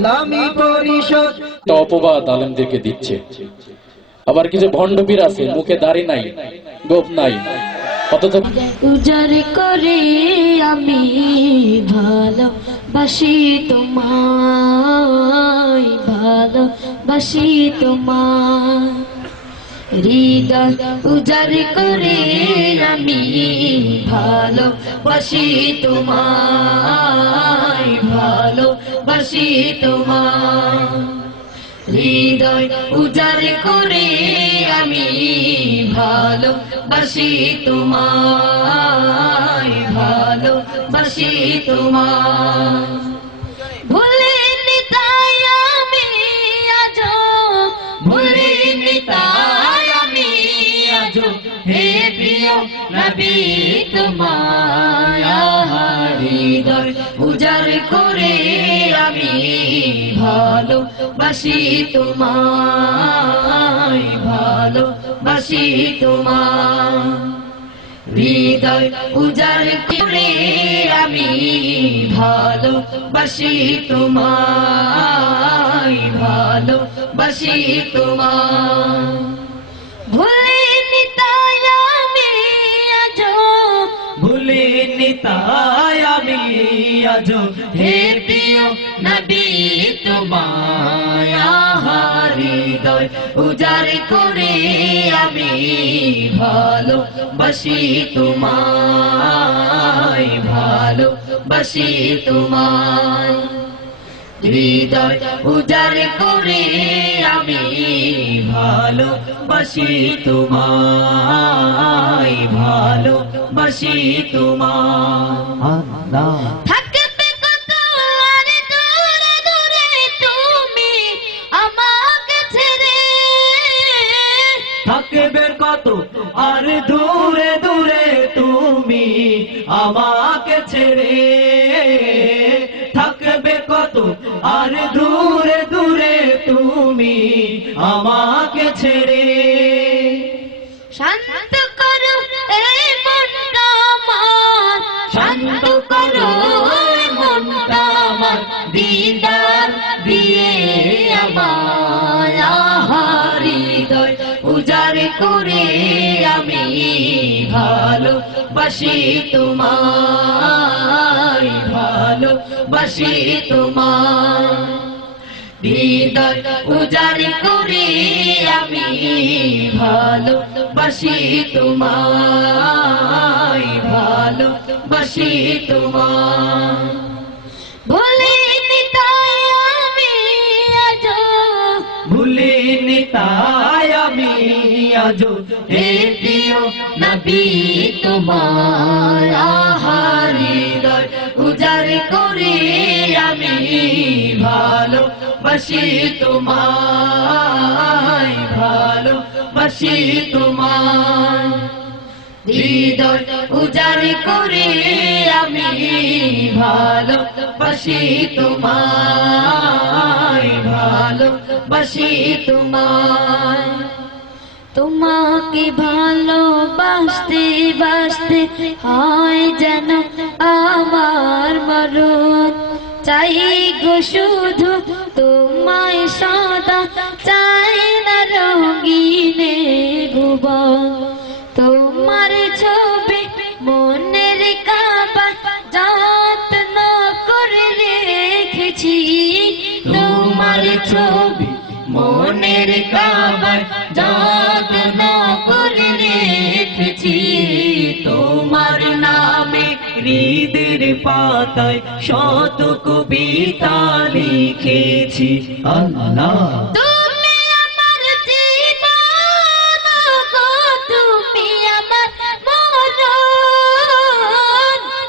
ইসলামী পরিষদ। তা অপবাদ আলেমদেরকে দিচ্ছে। আবার কিছু ভণ্ডবীর আছে মুখে দাড়ি নাই গোপ নাই। অথচ উজার করে আমি ভালোবাসি তোমায় ভালোবাসি তোমায়। হৃদয় উজার করে আমি ভালোবাসি তোমায় ভালোবাসি তোমায়। হৃদয় উজার করে আমি ভালোবাসি তোমায় ভালোবাসি তোমায়। হে প্রিয় নবী তোমায় হৃদয় উজার করে আমি ভালোবাসি তোমায় ভালোবাসি তোমায়। হৃদয় উজার করে আমি ভালোবাসি তোমায় ভালোবাসি তোমায়। ভুলিনি তাই আমি আজ হে প্রিয় নবী, তোমায় হৃদয় উজার করে আমি ভালোবাসি তোমায় ভালোবাসি তোমায়। হৃদয় উজার করে আমি ভালো বসি ভালোবাসি তোমায়। থাকবে কত আর দূরে দূরে তুমি আমাকে ছেড়ে। কত আর দূরে দূরে তুমি আমাকে ছেড়ে। আর দূরে দূরে তুমি আমাকে ছেড়ে। শান্ত করো এই মনটা আমার। শান্ত করো এই মনটা আমার। দিদার দিয়ে আমার হৃদয় উজার করে আমি ভালোবাসি তোমায়। ভালোবাসি তোমায় হৃদয় উজার করে আমি ভালোবাসি তোমায় ভালোবাসি তোমায় ভুলিনি আমি তোমার হৃদয় উজার করে আমি ভালোবাসি তোমায় ভালোবাসি তোমায়। হৃদয় উজার করে আমি ভালোবাসি তোমায় ভালোবাসি তোমায়। তোমাকে ভালোবাসতে, বাসতে হয় যেন আমার মরণ চাই গো শুধু তোমায় সদা। চাই না রঙিনে ভুবন। তোমার ছবি মনের কাবা যত্ন করে রেখেছি। তোমার ছবি মনের কাবার যত্ন হৃদের পাতায় শত কবিতা লিখেছি। আল্লাহ।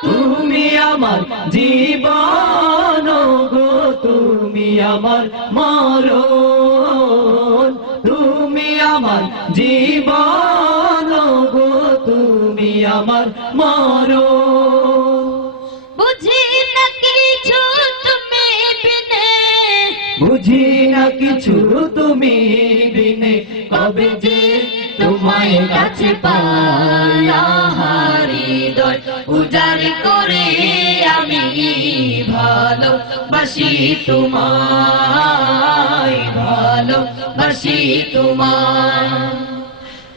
তুমি আমার জীবন গো তুমি আমার মরণ। তুমি আমার জীবন গো তুমি আমার মরণ। বুঝি না কিছু তুমি বিনে কবে যে তোমায় কাছে পুজারি করে আমি ভালোবাসি তোমায় ভালোবাসি তোমায়।